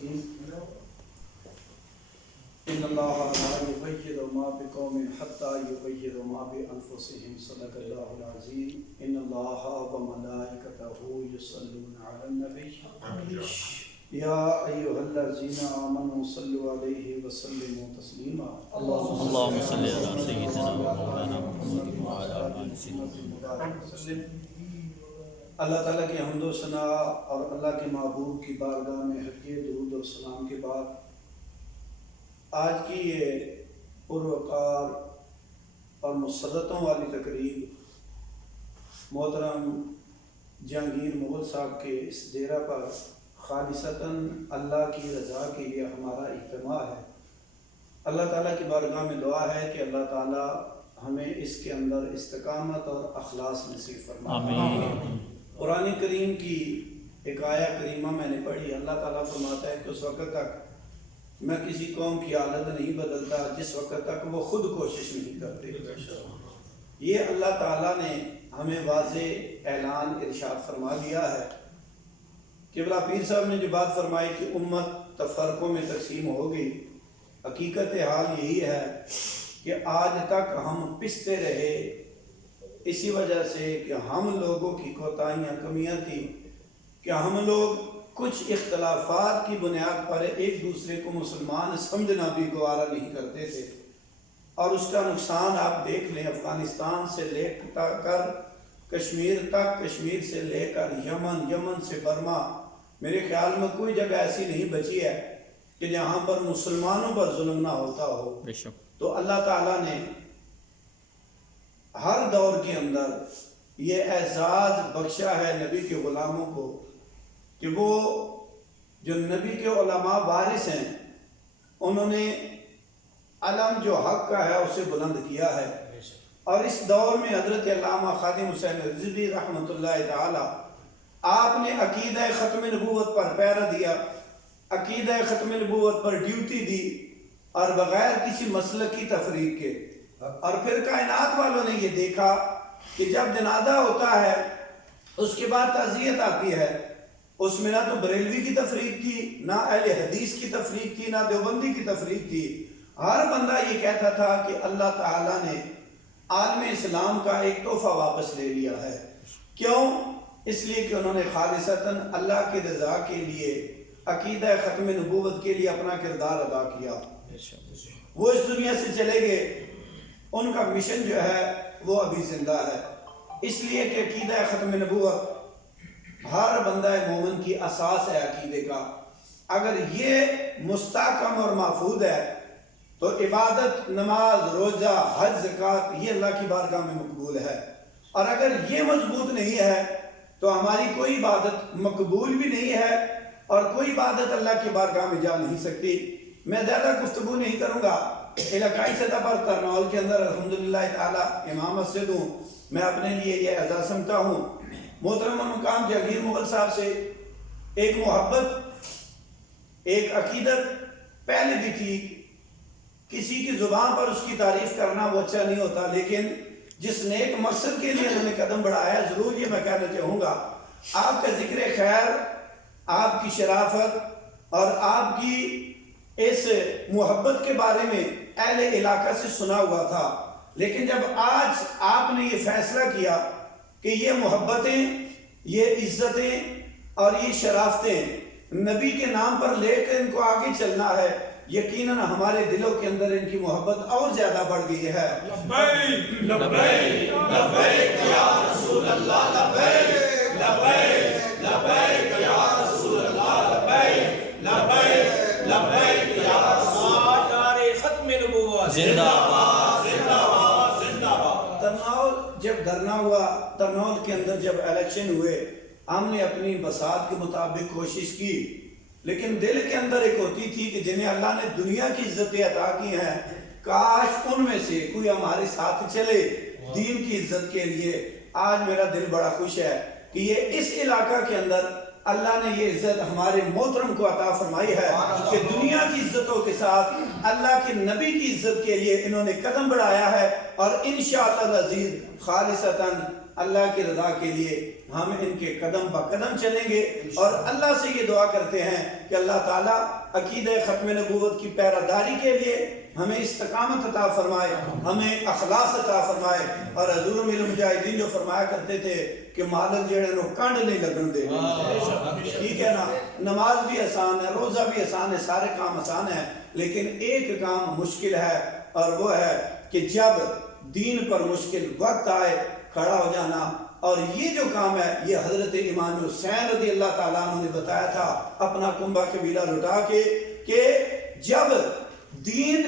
المستقيم إن الله لا يغير ما بقوم حتى يغيروا ما بأنفسهم صدق الله العظيم إن الله وملائكته يصلون على النبي يا أيها الذين آمنوا صلوا عليه وسلموا تسليما اللهم صل على سيدنا مولانا محمد وعلى آل سيدنا وسلم۔ اللہ تعالیٰ کی حمد و ثنا اور اللہ کے محبوب کی بارگاہ میں حقیقی درود و سلام کے بعد آج کی یہ پروقار اور مسرتوں والی تقریب محترم جہانگیر مغل صاحب کے اس ڈیرہ پر خالصتاً اللہ کی رضا کے لیے ہمارا اجتماع ہے۔ اللہ تعالیٰ کی بارگاہ میں دعا ہے کہ اللہ تعالیٰ ہمیں اس کے اندر استقامت اور اخلاص نصیب فرمائے۔ آمین۔ قرآن کریم کی ایک آیہ کریمہ میں نے پڑھی، اللہ تعالیٰ فرماتا ہے کہ اس وقت تک میں کسی قوم کی حالت نہیں بدلتا جس وقت تک وہ خود کوشش نہیں کرتے۔ یہ اللہ تعالیٰ نے ہمیں واضح اعلان ارشاد فرما دیا ہے۔ قبلہ پیر صاحب نے جو بات فرمائی کہ امت تفرقوں میں تقسیم ہو گئی، حقیقت حال یہی ہے کہ آج تک ہم پستے رہے اسی وجہ سے کہ ہم لوگوں کی کوتاہیاں کمیاں تھیں کہ ہم لوگ کچھ اختلافات کی بنیاد پر ایک دوسرے کو مسلمان سمجھنا بھی گوارا نہیں کرتے تھے، اور اس کا نقصان آپ دیکھ لیں، افغانستان سے لے کر کشمیر تک، کشمیر سے لے کر یمن، یمن سے برما، میرے خیال میں کوئی جگہ ایسی نہیں بچی ہے کہ جہاں پر مسلمانوں پر ظلم نہ ہوتا ہو۔ تو اللہ تعالیٰ نے ہر دور کے اندر یہ اعزاز بخشا ہے نبی کے غلاموں کو کہ وہ جو نبی کے علماء وارث ہیں انہوں نے علم جو حق کا ہے اسے بلند کیا ہے۔ اور اس دور میں حضرت علامہ خادم حسین رضوی رحمۃ اللہ تعالی آپ نے عقیدہ ختم نبوت پر پہرا دیا، عقیدہ ختم نبوت پر ڈیوٹی دی، اور بغیر کسی مسلک کی تفریق کے، اور پھر کائنات والوں نے یہ دیکھا کہ جب جنازہ ہوتا ہے اس کے بعد تعزیت آتی ہے، اس میں نہ تو بریلوی کی تفریق تھی، نہ اہل حدیث کی تفریق تھی، نہ دیوبندی کی تفریق تھی۔ ہر بندہ یہ کہتا تھا کہ اللہ تعالیٰ نے عالم اسلام کا ایک تحفہ واپس لے لیا ہے۔ کیوں؟ اس لیے کہ انہوں نے خالصتاً اللہ کی رضا کے لیے، عقیدہ ختم نبوت کے لیے اپنا کردار ادا کیا۔ وہ اس دنیا سے چلے گئے، ان کا مشن جو ہے وہ ابھی زندہ ہے، اس لیے کہ عقیدہ ختم نبوت ہر بندہ مومن کی اساس ہے عقیدے کا۔ اگر یہ مستحکم اور محفوظ ہے تو عبادت، نماز، روزہ، حج، زکوٰۃ یہ اللہ کی بارگاہ میں مقبول ہے، اور اگر یہ مضبوط نہیں ہے تو ہماری کوئی عبادت مقبول بھی نہیں ہے اور کوئی عبادت اللہ کی بارگاہ میں جا نہیں سکتی۔ میں زیادہ گفتگو نہیں کروں گا، علاقائی سطح پر ترنول کے اندر الحمدللہ تعالی امام مسجد ہوں، میں اپنے لیے یہ اعزاز سمجھتا ہوں۔ محترم المقام جہانگیر مغل صاحب سے ایک محبت، ایک عقیدت پہلے بھی تھی۔ کسی کی زبان پر اس کی تعریف کرنا وہ اچھا نہیں ہوتا، لیکن جس نیک مقصد کے لیے انہوں نے قدم بڑھایا، ضرور یہ میں کہنا چاہوں گا، آپ کا ذکر خیر، آپ کی شرافت اور آپ کی اس محبت کے بارے میں اہل علاقہ سے سنا ہوا تھا، لیکن جب آج آپ نے یہ فیصلہ کیا کہ یہ محبتیں، یہ عزتیں اور یہ شرافتیں نبی کے نام پر لے کر ان کو آگے چلنا ہے، یقیناً ہمارے دلوں کے اندر ان کی محبت اور زیادہ بڑھ گئی ہے۔ لبیک لبیک لبیک یا رسول اللہ، لبیک لبیک لبیک یا رسول اللہ، لبیک لبیک لبیک یا رسول اللہ، نعرہ ختم نبوت زندہ باد زندہ باد زندہ باد۔ ترنول جب دھرنا ہوا، ترنول کے اندر جب الیکشن ہوئے، ہم نے اپنی بساط کے مطابق کوشش کی، لیکن دل کے اندر ایک ہوتی تھی کہ جنہیں اللہ نے دنیا کی عزتیں عطا کی ہیں، کاش ان میں سے کوئی ہمارے ساتھ چلے دین کی عزت کے لیے۔ آج میرا دل بڑا خوش ہے کہ یہ اس علاقہ کے اندر اللہ نے یہ عزت ہمارے محترم کو عطا فرمائی ہے کہ دنیا کی عزتوں کے ساتھ اللہ کے نبی کی عزت کے لیے انہوں نے قدم بڑھایا ہے، اور انشاءاللہ العزیز خالصتاً اللہ کی رضا کے لیے ہم ان کے قدم بہ قدم چلیں گے، اور اللہ سے یہ دعا کرتے ہیں کہ اللہ تعالیٰ عقیدہ ختم نبوت کی پیراداری کے لیے ہمیں استقامت عطا فرمائے، ہمیں اخلاص عطا فرمائے، اور حضور امیر المجاہدین جو فرمایا کرتے تھے کہ مالک جڑے نو کنڈ نہیں لگن دے، ٹھیک ہے نا، نماز بھی آسان ہے، روزہ بھی آسان ہے، سارے کام آسان ہیں، لیکن ایک کام مشکل ہے، اور وہ ہے کہ جب دین پر مشکل وقت آئے کھڑا ہو جانا۔ اور یہ جو کام ہے یہ حضرت امام حسین رضی اللہ تعالیٰ عنہ نے بتایا تھا اپنا کنبہ قبیلہ لٹا کے، کہ جب دین